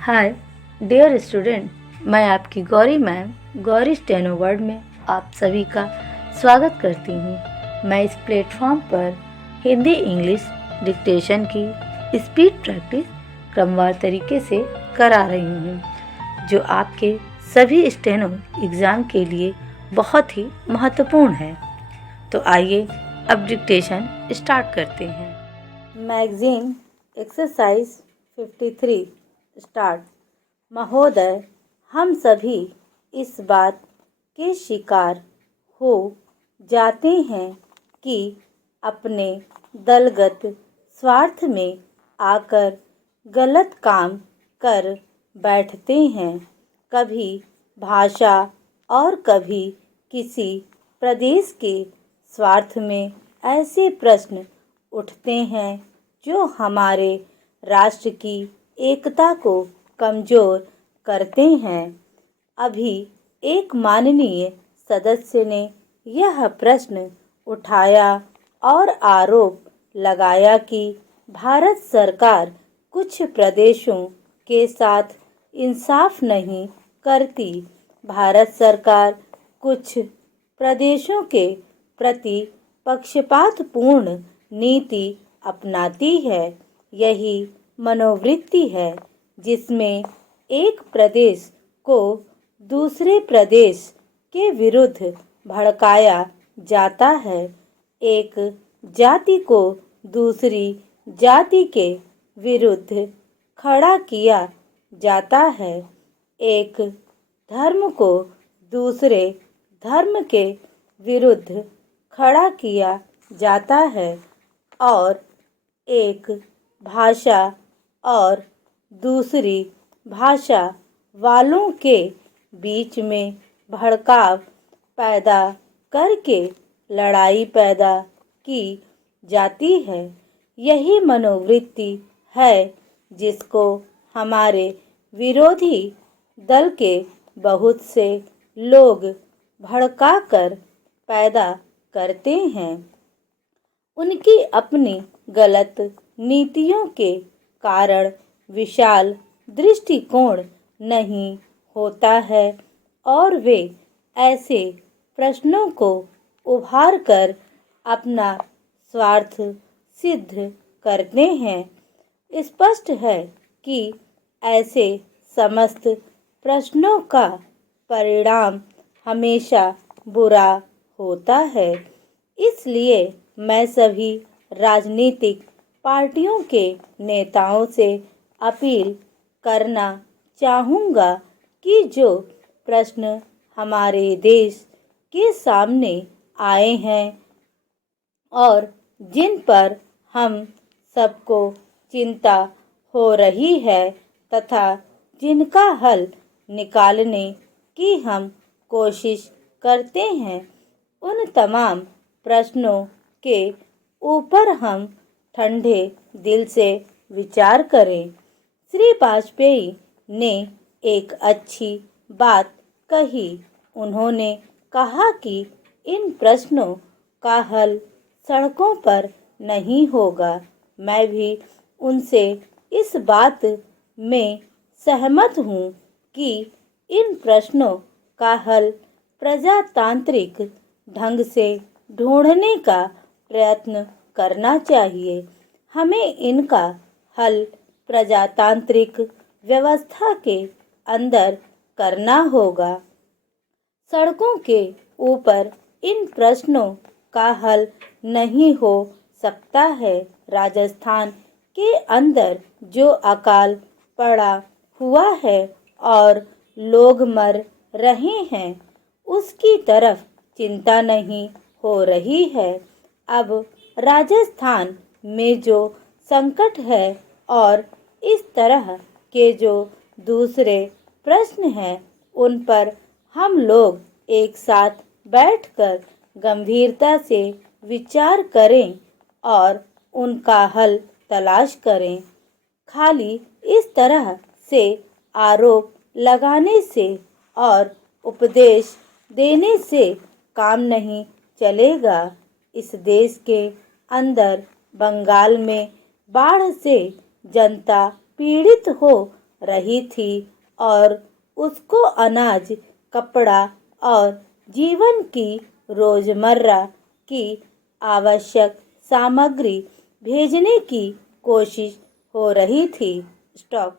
Hi dear student, मैं आपकी Gauri ma'am Gauri steno word में आप सभी का स्वागत करती हूँ। मैं इस प्लेटफॉर्म पर हिंदी इंग्लिश डिक्टेशन की स्पीड प्रैक्टिस क्रमवार तरीके से करा रही हूँ, जो आपके सभी स्टेनो एग्ज़ाम के लिए बहुत ही महत्वपूर्ण है। तो आइए अब डिक्टेशन स्टार्ट करते हैं। Magazine exercise 53 start. महोदय, हम सभी इस बात के शिकार हो जाते हैं कि अपने दलगत स्वार्थ में आकर गलत काम कर बैठते हैं। कभी भाषा और कभी किसी प्रदेश के स्वार्थ में ऐसे प्रश्न उठते हैं जो हमारे राष्ट्र की एकता को कमज़ोर करते हैं। अभी एक माननीय सदस्य ने यह प्रश्न उठाया और आरोप लगाया कि भारत सरकार कुछ प्रदेशों के साथ इंसाफ नहीं करती। भारत सरकार कुछ प्रदेशों के प्रति पक्षपातपूर्ण नीति अपनाती है। यही मनोवृत्ति है जिसमें एक प्रदेश को दूसरे प्रदेश के विरुद्ध भड़काया जाता है, एक जाति को दूसरी जाति के विरुद्ध खड़ा किया जाता है, एक धर्म को दूसरे धर्म के विरुद्ध खड़ा किया जाता है और एक भाषा और दूसरी भाषा वालों के बीच में भड़काव पैदा करके लड़ाई पैदा की जाती है। यही मनोवृत्ति है जिसको हमारे विरोधी दल के बहुत से लोग भड़काकर पैदा करते हैं। उनकी अपनी गलत नीतियों के कारण विशाल दृष्टिकोण नहीं होता है और वे ऐसे प्रश्नों को उभार कर अपना स्वार्थ सिद्ध करते हैं। स्पष्ट है कि ऐसे समस्त प्रश्नों का परिणाम हमेशा बुरा होता है। इसलिए मैं सभी राजनीतिक पार्टियों के नेताओं से अपील करना चाहूँगा कि जो प्रश्न हमारे देश के सामने आए हैं और जिन पर हम सबको चिंता हो रही है तथा जिनका हल निकालने की हम कोशिश करते हैं, उन तमाम प्रश्नों के ऊपर हम ठंडे दिल से विचार करें। श्री वाजपेयी ने एक अच्छी बात कही। उन्होंने कहा कि इन प्रश्नों का हल सड़कों पर नहीं होगा। मैं भी उनसे इस बात में सहमत हूँ कि इन प्रश्नों का हल प्रजातांत्रिक ढंग से ढूंढने का प्रयत्न करना चाहिए। हमें इनका हल प्रजातांत्रिक व्यवस्था के अंदर करना होगा। सड़कों के ऊपर इन प्रश्नों का हल नहीं हो सकता है। राजस्थान के अंदर जो अकाल पड़ा हुआ है और लोग मर रहे हैं, उसकी तरफ चिंता नहीं हो रही है। अब राजस्थान में जो संकट है और इस तरह के जो दूसरे प्रश्न हैं, उन पर हम लोग एक साथ बैठकर गंभीरता से विचार करें और उनका हल तलाश करें। खाली इस तरह से आरोप लगाने से और उपदेश देने से काम नहीं चलेगा। इस देश के अंदर बंगाल में बाढ़ से जनता पीड़ित हो रही थी और उसको अनाज, कपड़ा और जीवन की रोजमर्रा की आवश्यक सामग्री भेजने की कोशिश हो रही थी। स्टॉप।